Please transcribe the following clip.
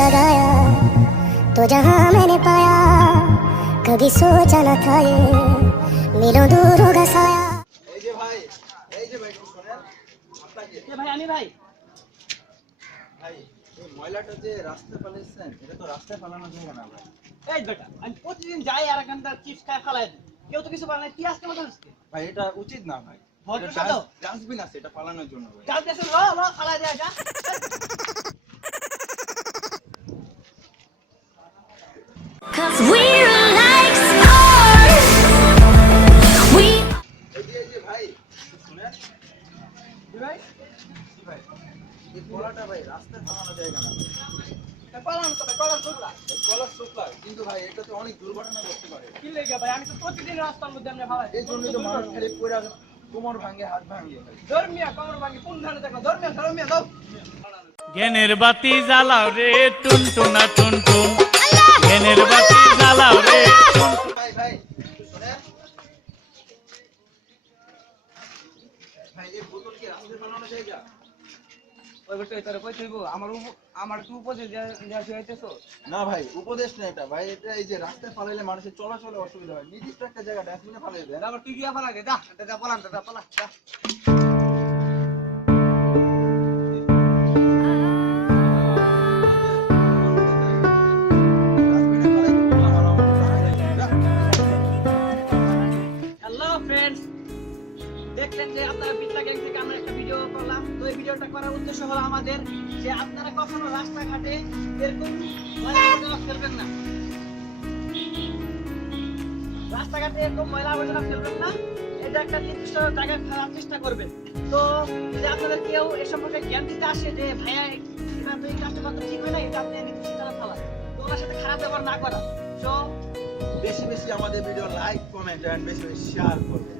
लगाया तो जहां मैंने पाया कभी सोचा न था ये मिलों दूर होगा साया। এই যে ভাই একটু শোনেন আপনাকে কে ভাই? আমি ভাই। ভাই এই ময়লাটা যে রাস্তায় ফেলেছেন এটা তো রাস্তায় ফেলানো যাবে না ভাই। এই বেটা, আমি প্রতিদিন যাই আর এখানটা চিপস খাই ফেলাই দিই। কেউ তো কিছু বলে না, কি আজকে মতো হচ্ছে? ভাই এটা উচিত না ভাই। ভদ্র এটা সাথে ডাস্টবিন আছে এটা ফেলানোর জন্য ভাই। ডাল দেশে ল ল ফেলাই দেয়া যা। Cause we're like stars. We এই যে ভাই একটু শুনেন। কি ভাই? জি ভাই এই কলাটা ভাই রাস্তায় ফেলানো জায়গা না ভাই। পালাম তো ভাই, কলার ছোকলা। এই কলার শুকলা কিন্তু ভাই এটাতে অনেক দুর্ঘটনা ঘটতে পারে। কি লেগে ভাই? আমি তো প্রতিদিন রাস্তার মধ্যে আমরা ফেলাই দিই। এই জন্যই তো মানুষ খালি পড়ে কোমর ভাঙে হাত ভাঙে ভাই। ধর্মিয়া কমর ভাঙি কোন ধানে দেখো? ধর্মিয়া দাও। জ্ঞানের বাতি জ্বালাও রে টুনটুনা টুনটুন, জ্ঞানের বাতি জ্বালাও রে টুনটুন। ভাই একটু শুনেন। ভাই এই বোতল কি রাস্তায় ফেলানো জায়গা? ওই বেটা তোরে কই থইবো? আমার কি উপদেশ দেয়া হইতেছো? না ভাই উপদেশ না এটা ভাই, এটা এই যে রাস্তায় ফেলাইলে মানুষের চলাচলে অসুবিধা হয়, নির্দিষ্ট একটা জায়গা ডাস্টবিনে ফেলাই দেন। আবার তুই গিয়া ফেলা দে, যা যা পলান যা পলা যা। ডাস্টবিনে ফেলাই দিলে আমার জানা হ্যালো ফ্রেন্ডস, দেখলেন যে আপনারা বিটলা গ্যাং থেকে আমরা একটা ভিডিও করলাম। তো এই ভিডিওটা করার উদ্দেশ্য হলো আমাদের যে আপনারা কখনো রাস্তাঘাটে এরকম ময়লা আবর্জনা ফেলবেন না। রাস্তাঘাটে এরকম ময়লা আবর্জনা ফেলবেন না, এটা একটা নির্দিষ্ট জায়গায় ফেলার চেষ্টা করবেন। তো যদি আপনাদের কেউ এ সম্পর্কে জ্ঞান দিতে আসে যে ভাইয়া এটা তো এই কাজটা কত ঠিক হয় না, এটা আপনি নির্দিষ্ট জায়গায় ফেলান, তো ওনার সাথে খারাপ ব্যবহার না করা। সো বেশি বেশি আমাদের ভিডিও লাইক কমেন্ট এন্ড বেশি বেশি শেয়ার করবেন।